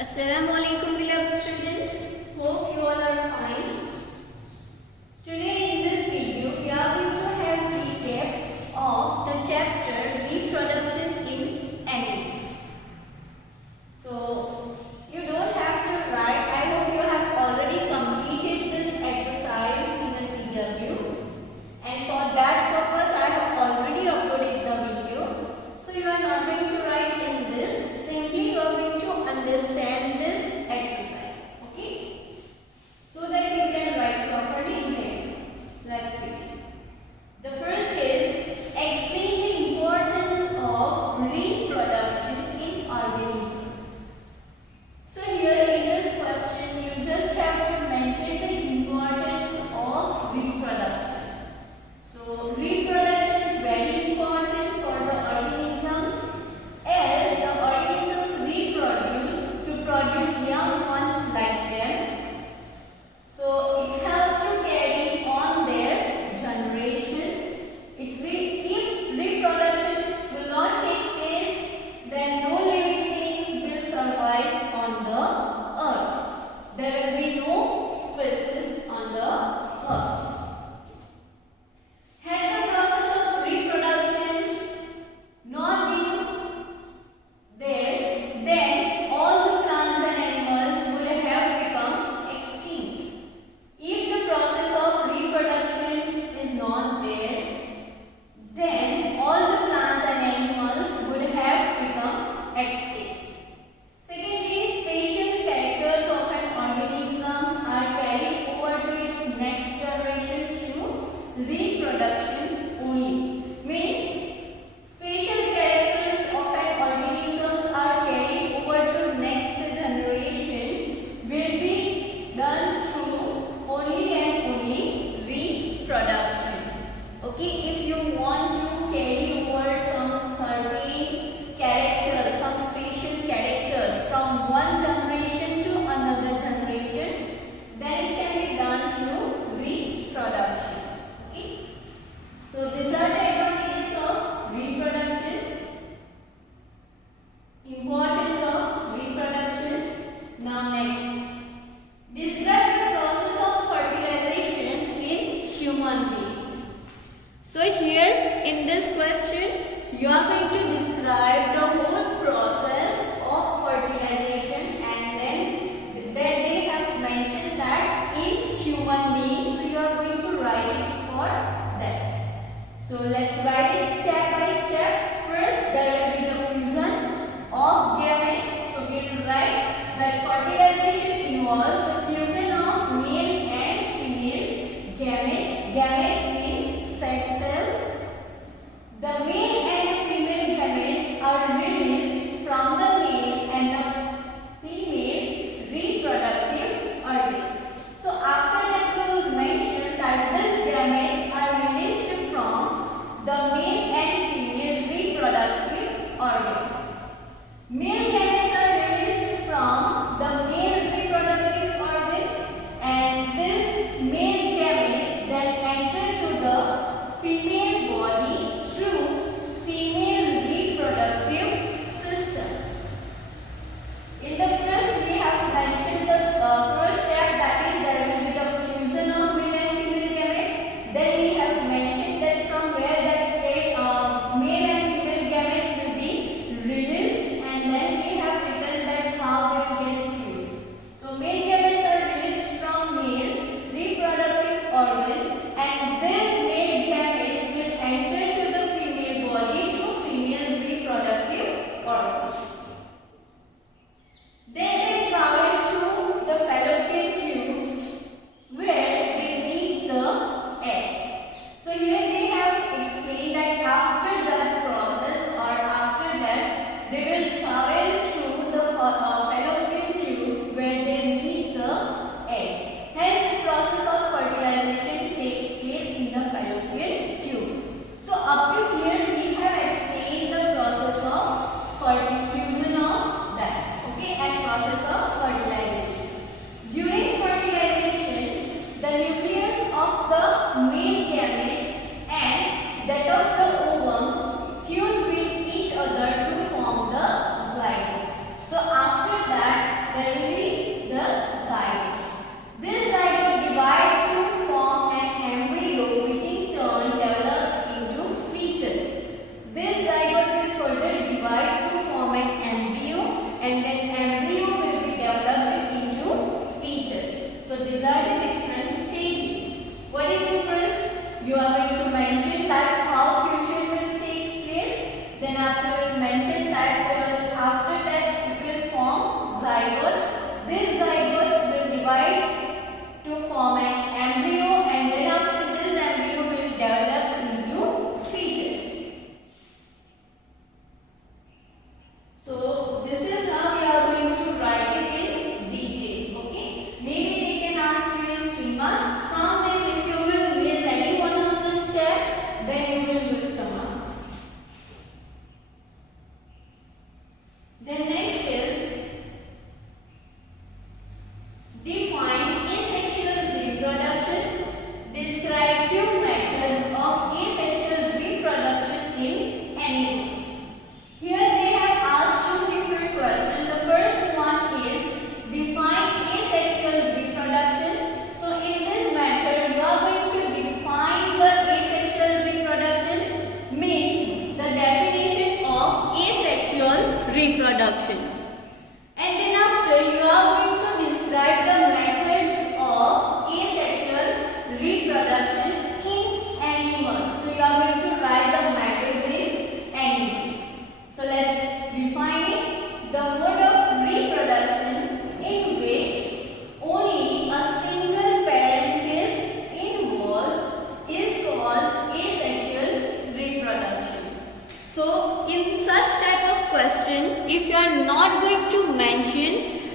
Assalamualaikum beloved students. Hope you all are fine. Today in this video we are going to have recap of the chapter Reproduction in Animals. So you don't have to write. I hope you have already completed this exercise in the CW, and for that purpose I have already uploaded the video. So you are not going to write in this. Simply you are going to understand this exercise, okay? So that you can write properly in the exams. Let's begin. The first is explain the importance of reproduction in organisms. So here in this question you just have to mention the importance of reproduction. So reproduction is very important for the organisms, as the organisms reproduce to produce young ones like them. So it helps to carry on their generation. If reproduction will not take place, then no living beings will survive on the earth. There will be no species on the earth. Had the process of reproduction not been there, then all the plants and animals would have become extinct. If the process of reproduction is not there, then all the plants and animals would have become extinct. Secondly, spatial characters of an organism are carried over to its next generation through reproduction only. Means spatial characters of an organism are carried over to next generation will be done through only and only reproduction. Okay, if you want to carry over some certain characters, some spatial characters from one generation to another generation, then it can be done through reproduction. Okay, so these are the advantages of reproduction. Importance of reproduction. Now next, describe the process of fertilization in human beings. So here in this question you are going to describe the whole process of fertilization, and then they have mentioned that in human beings, so you are going to write it for that. So let's write it step by step. First there will be the fusion of gametes. So we will write that fertilization involves the fusion of male and female gametes. Gametes means sex cells. The male and the female gametes are released from the male and the female reproductive organs. So after that we will mention that these gametes are released from the male and female reproductive organs. Male gametes are released from the male reproductive organs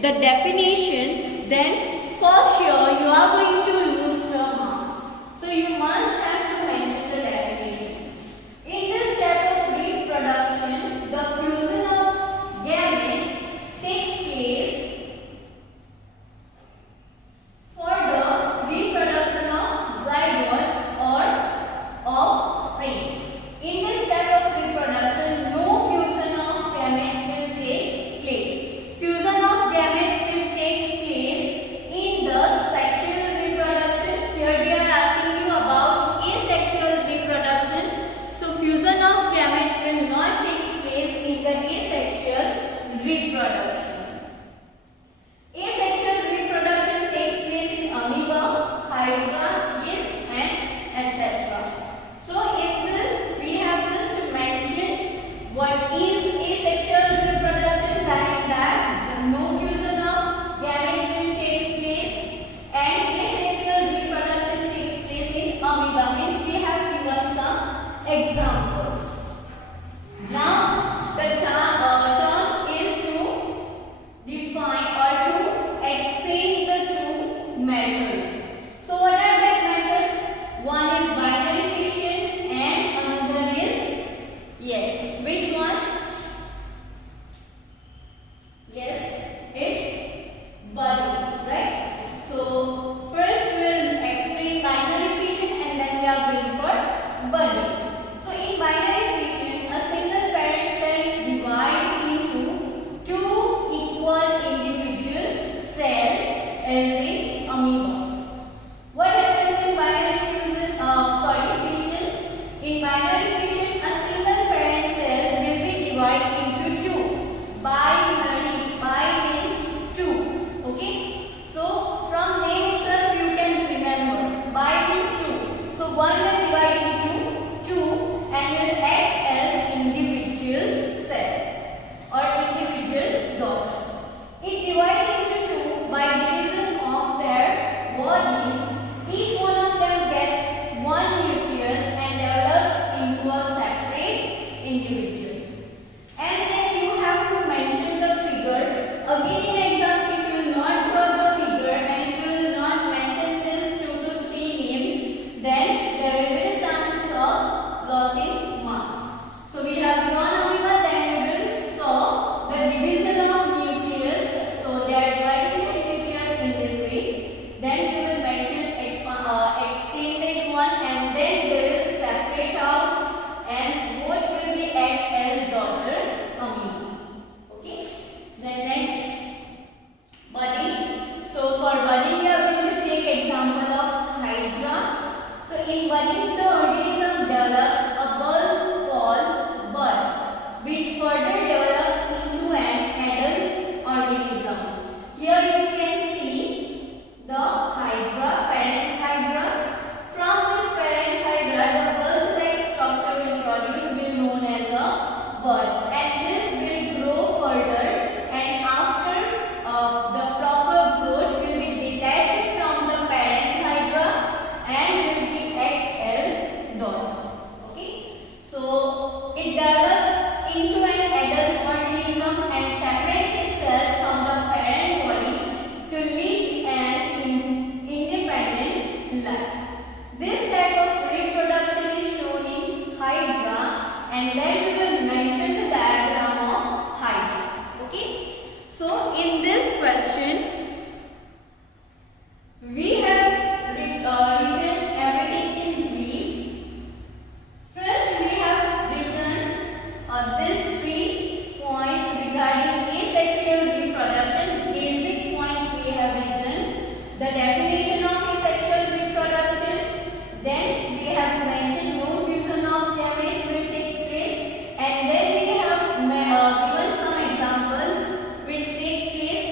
the definition, then for sure you are going to lose the marks. So you must have to mention the definition. In this step of reproduction, the fusion of gametes takes place for the reproduction of zygote or offspring. In this step of reproduction, no fusion of gametes will take place. Fusion of gametes will take place in the sexual reproduction. Here they are asking you about asexual reproduction. So fusion of gametes will not take place in the asexual reproduction. Asexual reproduction takes place in amoeba, hydra, yeast and etc. So in this we have just mentioned what is asexual reproduction, that is that no fusion of gametes will take place, and asexual reproduction takes place in amoeba. Means we have given some examples. Now the term is to define or to explain the two methods. So what are the methods? One is binary fission and another is, yes, which one? Yes, it's budding, right? So first we'll explain binary fission and then we are going for budding. So in binary fission, a single parent cell is divided into two equal individual cells as in amoeba. What happens in binary fission? In binary fission, a single parent cell will be divided into two. Binary. Bi means two. Okay. So from name itself you can remember. Bi means two. So one will divide into two and will act as individual cell or individual daughter. It divides into two by division of their bodies. Each one of them gets one nucleus and develops into a separate individual. And then you have to mention the figures. Again in exam, if you will not draw the figure and if you will not mention this 2 to 3 names, then there will be the chances of losing marks. So we have drawn amoeba, then we will saw the division of nucleus. So they are dividing the nucleus in this way. Then we will mention extended one and then they will separate out and both will be act as daughter amoeba. Okay. Then next, budding. So for budding we are going to take example of hydra. So in budding the organism develops a bulb called bud, which further develops into an adult organism. Here you can see the hydra, parent hydra. From this parent hydra, the bulb-like structure will produce will known as a bud, and this will grow further, and after the proper growth will be detached from the parent hydra and will be act as daughter. Okay, so it develops into an adult organism and separates itself from the parent body to lead an independent life. This type of reproduction is shown in hydra, and then we will mention the diagram of hydra. Okay. So in this question, we have written everything in brief. First, we have written these 3 points regarding asexual reproduction. Basic points we have written. The definition of asexual reproduction. Then we have mentioned no fusion of gametes will take place, and then we have given some examples which takes place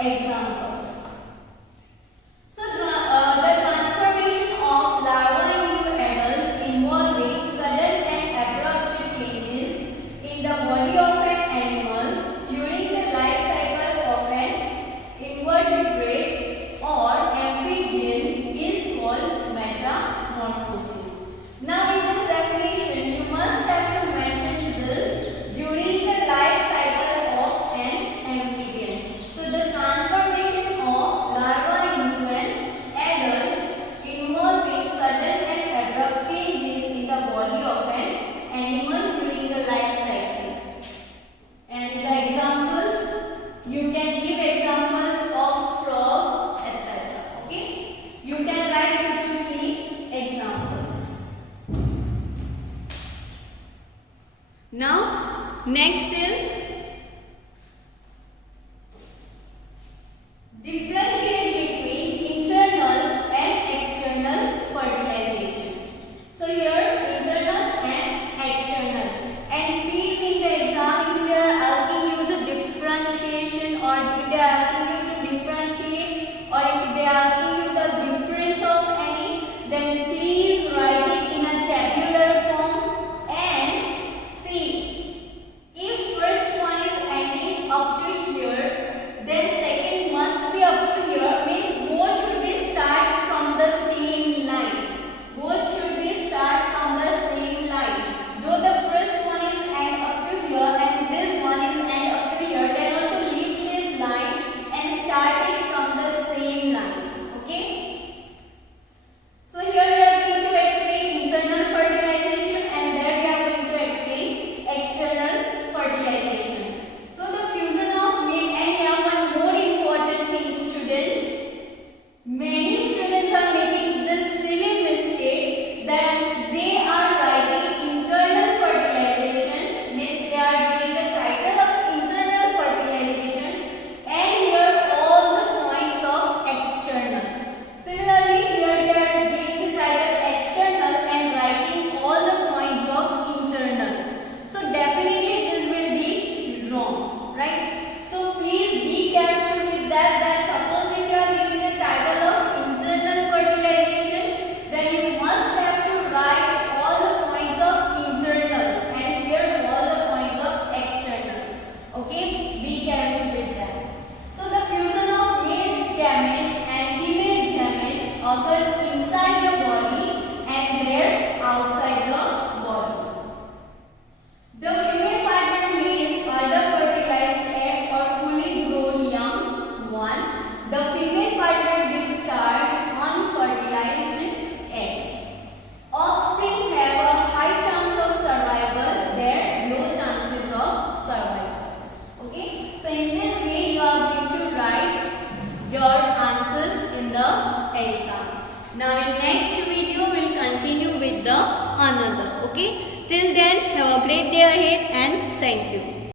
examples. So the transformation of larva into adult involving sudden and abrupt changes in the body of an animal during the life cycle of an invertebrate or amphibian is called metamorphosis. Now in this definition you must have to mention this during the life cycle of an amphibian. So the transformation of larva into an adult involving sudden and abrupt changes in the body of an animal during the life cycle. And the examples, you can give examples of frog, etc. Okay? You can write 2 to 3 examples. Now, next is differentiate between internal and external fertilization. So here internal and external. And please in the exam if they are asking you the differentiation or if they are asking you to differentiate or if they are asking you the difference of any, then please write it in a tabular form and see if first one is ending up to here, then second must be up to here, means both should be start from the same line. Both should be start from the same line. Though the first one is end up to here and this one is end up to here, then also leave this line and start it from the same lines. Okay? So here we are going to explain internal fertilization and there we are going to explain external fertilization. So the fusion of male and yeah, one more important thing students. Many students are making this silly mistake that they are writing internal fertilization, means they are giving the title of internal fertilization and here all the points of external. Similarly here they are giving the title external and writing all the points of internal. So definitely this will be wrong, right? So please be careful with that suppose if you are giving the title of internal fertilization, then you must have to write all the points of internal and here all the points of external. Okay? Be careful with that. So the fusion of male gametes and female gametes occurs inside the body and there outside the body. The female partner lays either fertilized egg or fully grown young one. The female partner discharges unfertilized egg. Offspring have a high chance of survival, there low chances of survival. Okay? So in this way you are going to write your answers in the exam. Now in next video we will continue with the another. Okay? Till then have a great day ahead and thank you.